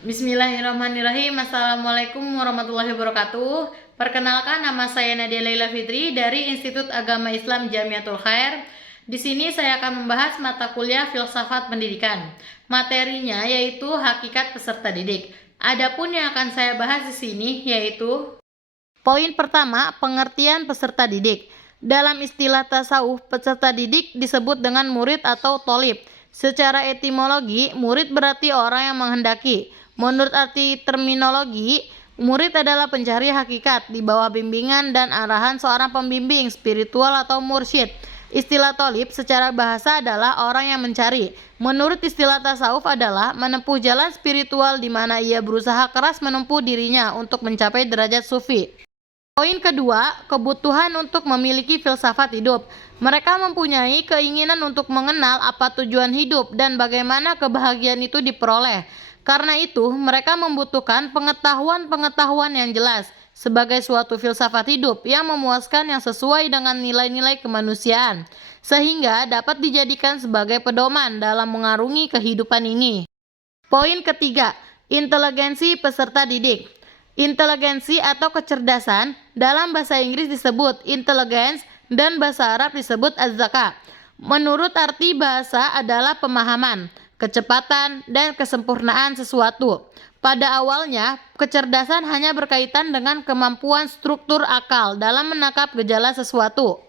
Bismillahirrahmanirrahim. Assalamualaikum warahmatullahi wabarakatuh. Perkenalkan, nama saya Nadia Laila Fitri dari Institut Agama Islam Jamiatul Khair. Di sini saya akan membahas mata kuliah Filsafat Pendidikan. Materinya yaitu hakikat peserta didik. Adapun yang akan saya bahas di sini yaitu poin pertama, pengertian peserta didik. Dalam istilah tasawuf, peserta didik disebut dengan murid atau tholib. Secara etimologi, murid berarti orang yang menghendaki. Menurut arti terminologi, murid adalah pencari hakikat di bawah bimbingan dan arahan seorang pembimbing spiritual atau mursyid. Istilah tholib secara bahasa adalah orang yang mencari. Menurut istilah tasawuf adalah menempuh jalan spiritual di mana ia berusaha keras menempuh dirinya untuk mencapai derajat sufi. Poin kedua, kebutuhan untuk memiliki filsafat hidup. Mereka mempunyai keinginan untuk mengenal apa tujuan hidup dan bagaimana kebahagiaan itu diperoleh. Karena itu, mereka membutuhkan pengetahuan-pengetahuan yang jelas sebagai suatu filsafat hidup yang memuaskan yang sesuai dengan nilai-nilai kemanusiaan, sehingga dapat dijadikan sebagai pedoman dalam mengarungi kehidupan ini. Poin ketiga, inteligensi peserta didik. Inteligensi atau kecerdasan dalam bahasa Inggris disebut intelligence dan bahasa Arab disebut az-zaka. Menurut arti bahasa adalah pemahaman, kecepatan, dan kesempurnaan sesuatu. Pada awalnya, kecerdasan hanya berkaitan dengan kemampuan struktur akal dalam menangkap gejala sesuatu.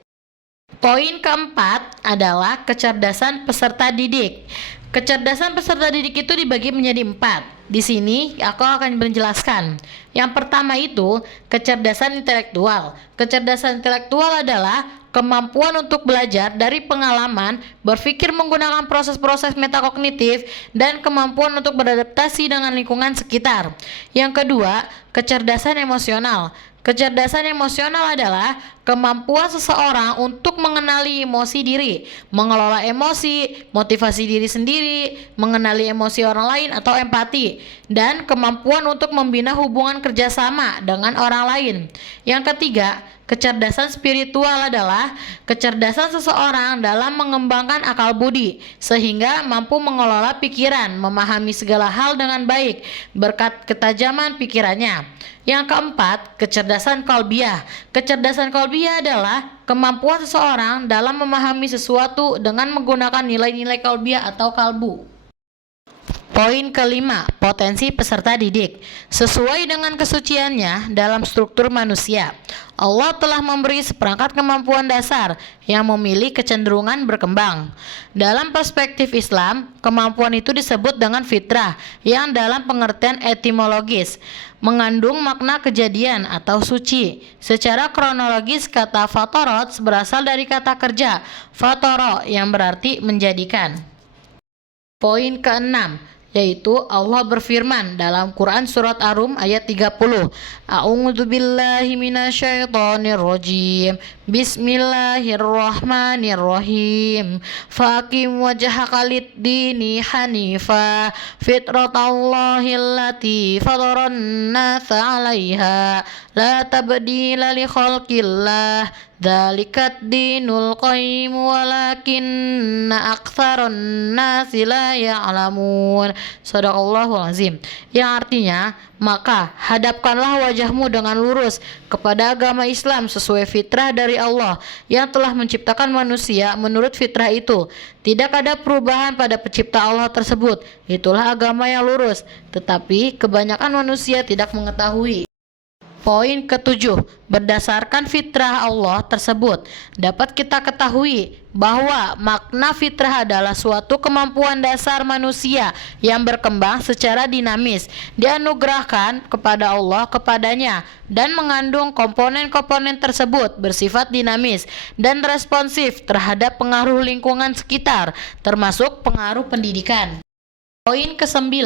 Poin keempat adalah kecerdasan peserta didik. Kecerdasan peserta didik itu dibagi menjadi 4. Di sini aku akan menjelaskan. Yang pertama itu kecerdasan intelektual. Kecerdasan intelektual adalah kemampuan untuk belajar dari pengalaman, berpikir menggunakan proses-proses metakognitif, dan kemampuan untuk beradaptasi dengan lingkungan sekitar. Yang kedua, kecerdasan emosional. Kecerdasan emosional adalah kemampuan seseorang untuk mengenali emosi diri, mengelola emosi, motivasi diri sendiri, mengenali emosi orang lain atau empati, dan kemampuan untuk membina hubungan kerjasama dengan orang lain. Yang ketiga, kecerdasan spiritual adalah kecerdasan seseorang dalam mengembangkan akal budi, sehingga mampu mengelola pikiran, memahami segala hal dengan baik, berkat ketajaman pikirannya. Yang keempat, kecerdasan qalbiyah. Kecerdasan qalbiyah adalah kemampuan seseorang dalam memahami sesuatu dengan menggunakan nilai-nilai qalbiyah atau kalbu. Poin kelima, potensi peserta didik. Sesuai dengan kesuciannya dalam struktur manusia, Allah telah memberi seperangkat kemampuan dasar yang memiliki kecenderungan berkembang. Dalam perspektif Islam, kemampuan itu disebut dengan fitrah yang dalam pengertian etimologis mengandung makna kejadian atau suci. Secara kronologis, kata fatorot berasal dari kata kerja fatoro yang berarti menjadikan. Poin keenam, yaitu Allah berfirman dalam Quran surat Ar-Rum ayat 30. A'udzubillahi minasyaitonirrajim. Bismillahirrahmanirrahim. Faqim wajhaka lid-dini hanifa fitratallahi allati fataran nasa 'alaiha la tabdila li khalqillah dzalikat dinul qayyim walakinna aktsaran nasi la ya'lamun. Shadaqallahul azim. Yang artinya, maka hadapkanlah wajahmu dengan lurus kepada agama Islam sesuai fitrah dari Allah yang telah menciptakan manusia menurut fitrah itu. Tidak ada perubahan pada pencipta Allah tersebut. Itulah agama yang lurus, tetapi kebanyakan manusia tidak mengetahui. Poin ketujuh, berdasarkan fitrah Allah tersebut, dapat kita ketahui bahwa makna fitrah adalah suatu kemampuan dasar manusia yang berkembang secara dinamis, dianugerahkan kepada Allah kepadanya, dan mengandung komponen-komponen tersebut bersifat dinamis dan responsif terhadap pengaruh lingkungan sekitar, termasuk pengaruh pendidikan. Poin ke-9,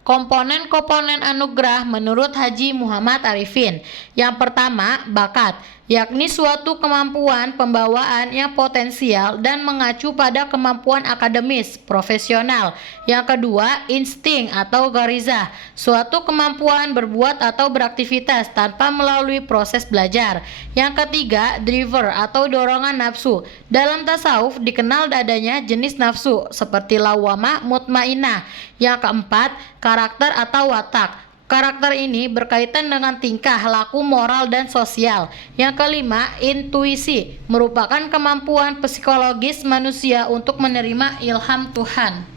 komponen-komponen anugerah menurut Haji Muhammad Arifin. Yang pertama, bakat. yakni suatu kemampuan pembawaan yang potensial dan mengacu pada kemampuan akademis, profesional. Yang kedua, insting atau gharizah, suatu kemampuan berbuat atau beraktivitas tanpa melalui proses belajar. Yang ketiga, driver atau dorongan nafsu. Dalam tasawuf dikenal adanya jenis nafsu seperti lawamah, mutmainah. Yang keempat, karakter atau watak. Karakter ini berkaitan dengan tingkah, laku, moral, dan sosial. Yang kelima, intuisi, merupakan kemampuan psikologis manusia untuk menerima ilham Tuhan.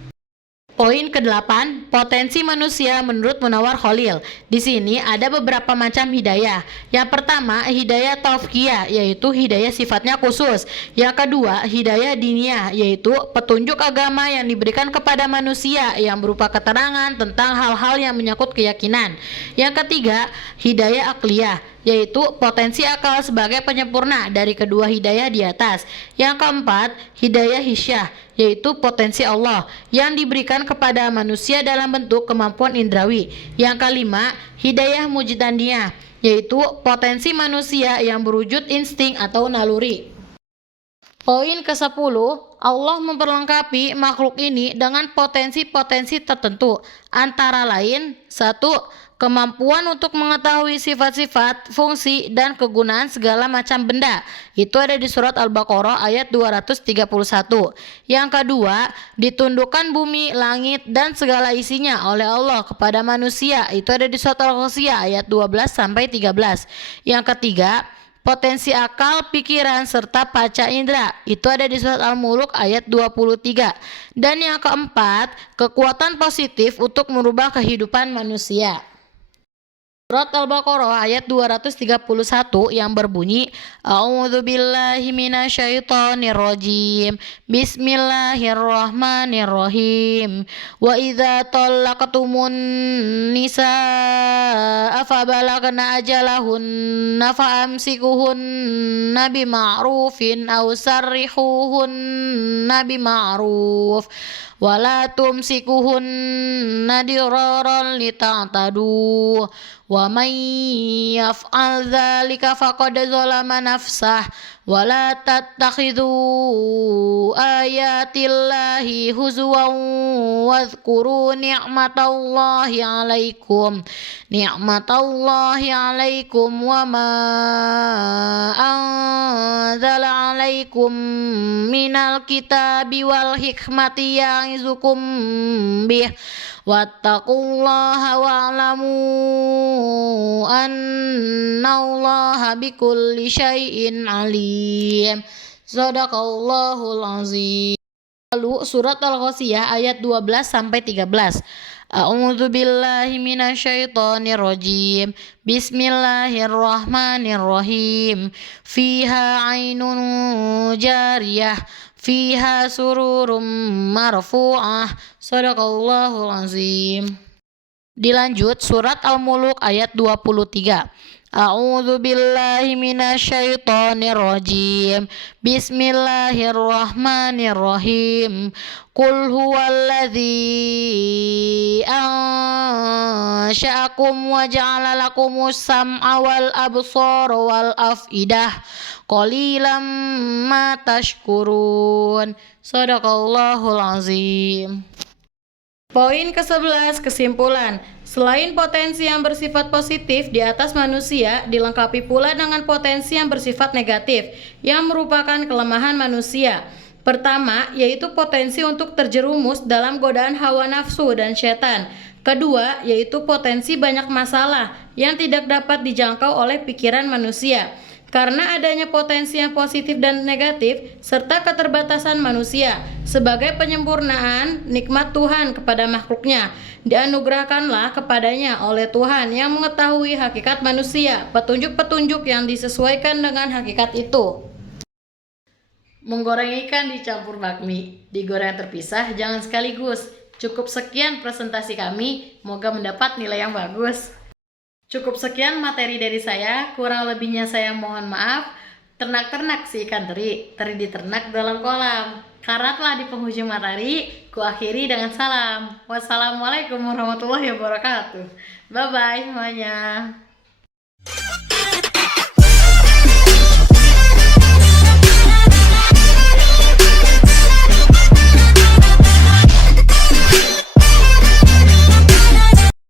Poin ke-8, potensi manusia menurut Munawwar Khalil. Di sini ada beberapa macam hidayah. Yang pertama, hidayah tauqifiyah, yaitu hidayah sifatnya khusus. Yang kedua, hidayah diniyah, yaitu petunjuk agama yang diberikan kepada manusia yang berupa keterangan tentang hal-hal yang menyangkut keyakinan. Yang ketiga, hidayah akliyah, yaitu potensi akal sebagai penyempurna dari kedua hidayah di atas. Yang keempat, hidayah hisyah, yaitu potensi Allah yang diberikan kepada manusia dalam bentuk kemampuan indrawi. Yang kelima, hidayah mujtandiyah, yaitu potensi manusia yang berwujud insting atau naluri. Poin ke-10, Allah memperlengkapi makhluk ini dengan potensi-potensi tertentu, antara lain 1. Kemampuan untuk mengetahui sifat-sifat, fungsi, dan kegunaan segala macam benda. Itu ada di surat Al-Baqarah ayat 231. Yang kedua, ditundukkan bumi, langit, dan segala isinya oleh Allah kepada manusia. Itu ada di surat Al-Ghasyiyah ayat 12-13. Yang ketiga, potensi akal, pikiran, serta panca indera. Itu ada di surat Al-Mulk ayat 23. Dan yang keempat, kekuatan positif untuk merubah kehidupan manusia. Surat Al-Baqarah ayat 231 yang berbunyi, A'udzubillahi minasyaitonirrajim. Bismillahirrahmanirrahim. Wa idza talaqtumun nisaa fabalagna ajalahunna fa'amsikuhunna bima'rufin aw sarrihuhunna bima'ruf. Wala tumsikuhunna diraran lita'tadu. Wa man yaf'al dzalika faqad zalama nafsah. Wala tattakhidhu ayatillahi huzwan wadhkuru ni'matallahi 'alaikum wa ma anzala 'alaikum minal kitabi wal hikmati ya'izukum bih wattaqullaha wa'lamu annallaha bikulli syai'in alim. Shadaqallahul azim. Lalu surat Al-Ghasyiyah ayat 12-13. A'udzu billahi minasyaitonir rajim. Bismillahirrahmanirrahim. Fiha 'ainun jariyah, fiha sururum marfu'ah. Shadaqallahul azim. Dilanjut surat Al-Mulk ayat 23. A'udzu billahi minasyaitonir rajim. Bismillahirrahmanirrahim. Qul huwallazi ansha'akum wa ja'ala lakumus sam'a wal absara wal afidah. Qalilan ma tashkurun. Shadaqallahul azim. Poin ke-11, kesimpulan. Selain potensi yang bersifat positif di atas manusia, dilengkapi pula dengan potensi yang bersifat negatif, yang merupakan kelemahan manusia. Pertama, yaitu potensi untuk terjerumus dalam godaan hawa nafsu dan setan. Kedua, yaitu potensi banyak masalah yang tidak dapat dijangkau oleh pikiran manusia. Karena adanya potensi yang positif dan negatif, serta keterbatasan manusia, sebagai penyempurnaan nikmat Tuhan kepada makhluknya, dianugerahkanlah kepadanya oleh Tuhan yang mengetahui hakikat manusia, petunjuk-petunjuk yang disesuaikan dengan hakikat itu. Menggoreng ikan dicampur bakmi, digoreng terpisah, jangan sekaligus. Cukup sekian presentasi kami, semoga mendapat nilai yang bagus. Cukup sekian materi dari saya, kurang lebihnya saya mohon maaf. Ternak-ternak si ikan teri, teri diternak dalam kolam. Karena telah di penghujung materi, ku akhiri dengan salam. Wassalamualaikum warahmatullahi wabarakatuh. Bye-bye semuanya.